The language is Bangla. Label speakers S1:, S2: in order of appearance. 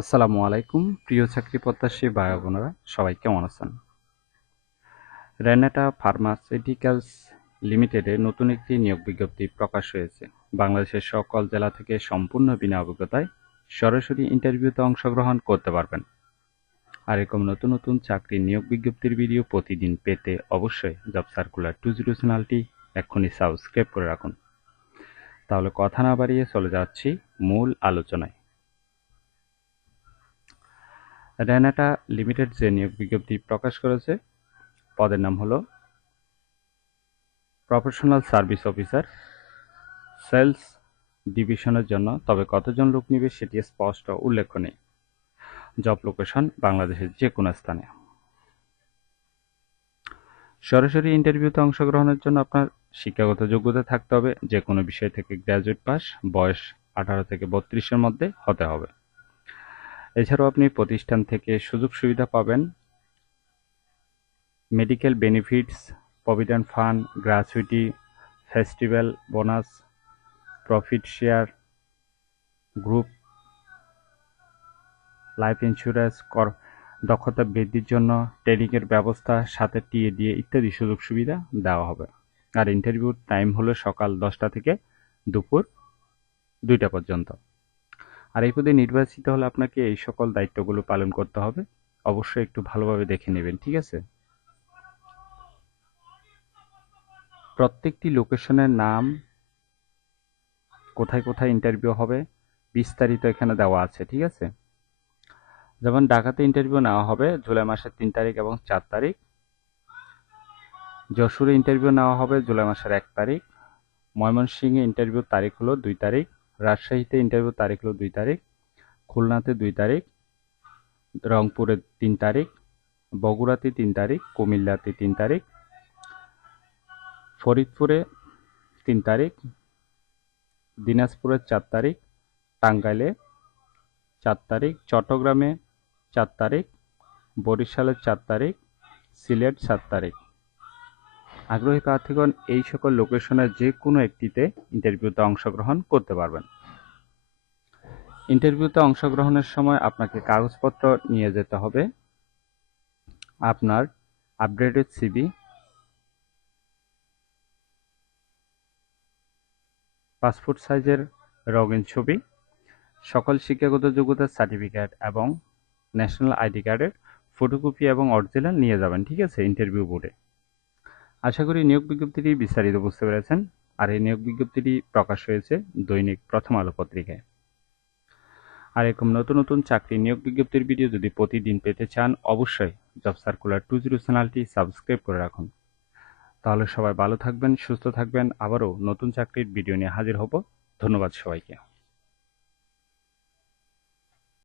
S1: আসসালামু আলাইকুম, প্রিয় চাকরি প্রত্যাশী ভাই বোনেরা, সবাই কেমন আছেন? রেনাটা ফার্মাসিউটিক্যালস লিমিটেডে নতুন একটি নিয়োগ বিজ্ঞপ্তি প্রকাশ হয়েছে। বাংলাদেশের সকল জেলা থেকে সম্পূর্ণ বিনা অভিজ্ঞতায় সরাসরি ইন্টারভিউতে অংশগ্রহণ করতে পারবেন। আর এরকম নতুন নতুন চাকরি নিয়োগ বিজ্ঞপ্তির ভিডিও প্রতিদিন পেতে অবশ্যই জব সার্কুলার টু জিরো চ্যানেলটি এক্ষুনি সাবস্ক্রাইব করে রাখুন। তাহলে কথা না বাড়িয়ে চলে যাচ্ছি মূল আলোচনায়। রেনাটা লিমিটেড যে নিয়োগ বিজ্ঞপ্তি প্রকাশ করেছে, পদের নাম হলো প্রফেশনাল সার্ভিস অফিসার, সেলস ডিভিশনের জন্য তবে কতজন লোক নিবে সেটি স্পষ্ট উল্লেখ নেই জব লোকেশন বাংলাদেশের যে কোনো স্থানে। সরাসরি ইন্টারভিউতে অংশগ্রহণের জন্য আপনার শিক্ষাগত যোগ্যতা থাকতে হবে যে কোনো বিষয় থেকে গ্র্যাজুয়েট পাস, বয়স আঠারো থেকে বত্রিশের মধ্যে হতে হবে। এছাড়াও আপনি প্রতিষ্ঠান থেকে সুযোগ সুবিধা পাবেন। Medical benefits, provident fund gratuity festival, bonus, profit share, group, life insurance, কর, দক্ষতা বৃদ্ধির জন্য ট্রেনিংয়ের ব্যবস্থা, সাথে টিএ দিয়ে ইত্যাদি সুযোগ সুবিধা দেওয়া হবে। আর ইন্টারভিউর টাইম হলো সকাল দশটা থেকে দুপুর দুইটা পর্যন্ত। আর এই পদে নির্বাচিত হলে আপনাকে এই সকল দায়িত্বগুলো পালন করতে হবে। অবশ্যই একটু ভালোভাবে দেখে নেবেন, ঠিক আছে? প্রত্যেকটি লোকেশনের নাম কোথায় কোথায় ইন্টারভিউ হবে বিস্তারিত এখানে দেওয়া আছে, ঠিক আছে? যেমন ঢাকাতে ইন্টারভিউ নেওয়া হবে জুলাই মাসের তিন তারিখ এবং চার তারিখ। যশোরে ইন্টারভিউ নেওয়া হবে জুলাই মাসের এক তারিখ। ময়মনসিংহে ইন্টারভিউ তারিখ হলো দুই তারিখ। রাজশাহীতে ইন্টারভিউ তারিখ হলো দুই তারিখ, খুলনাতে দুই তারিখ, রংপুরে তিন তারিখ, বগুড়াতে তিন তারিখ, কুমিল্লাতে তিন তারিখ, ফরিদপুরে তিন তারিখ দিনাজপুরের চার তারিখ, টাঙ্গাইলে চার তারিখ, চট্টগ্রামে চার তারিখ বরিশালের চার তারিখ, সিলেট সাত তারিখ। আগ্রহী প্রার্থীগণ এই সকল লোকেশনের যে কোনো একটিতে ইন্টারভিউতে অংশগ্রহণ করতে পারবেন। ইন্টারভিউতে অংশগ্রহণের সময় আপনাকে কাগজপত্র নিয়ে যেতে হবে। আপনার আপডেটেড সিবি পাসপোর্ট সাইজের রঙিন ছবি, সকল শিক্ষাগত যোগ্যতার সার্টিফিকেট এবং ন্যাশনাল আইডি কার্ডের ফটোকপি এবং অরিজিনাল নিয়ে যাবেন, ঠিক আছে? ইন্টারভিউ বোর্ডে আশা করি নিয়োগ বিজ্ঞপ্তিটি বিস্তারিত বুঝতে পেরেছেন। আর এই নিয়োগ বিজ্ঞপ্তিটি প্রকাশ হয়েছে দৈনিক প্রথম আলো পত্রিকায়। আর এরকম নতুন নতুন চাকরি নিয়োগ বিজ্ঞপ্তির ভিডিও যদি প্রতিদিন পেতে চান, অবশ্যই জব সার্কুলার টু জিরো চ্যানেলটি সাবস্ক্রাইব করে রাখুন। তাহলে সবাই ভালো থাকবেন, সুস্থ থাকবেন, আবারও নতুন চাকরির ভিডিও নিয়ে হাজির হব। ধন্যবাদ সবাইকে।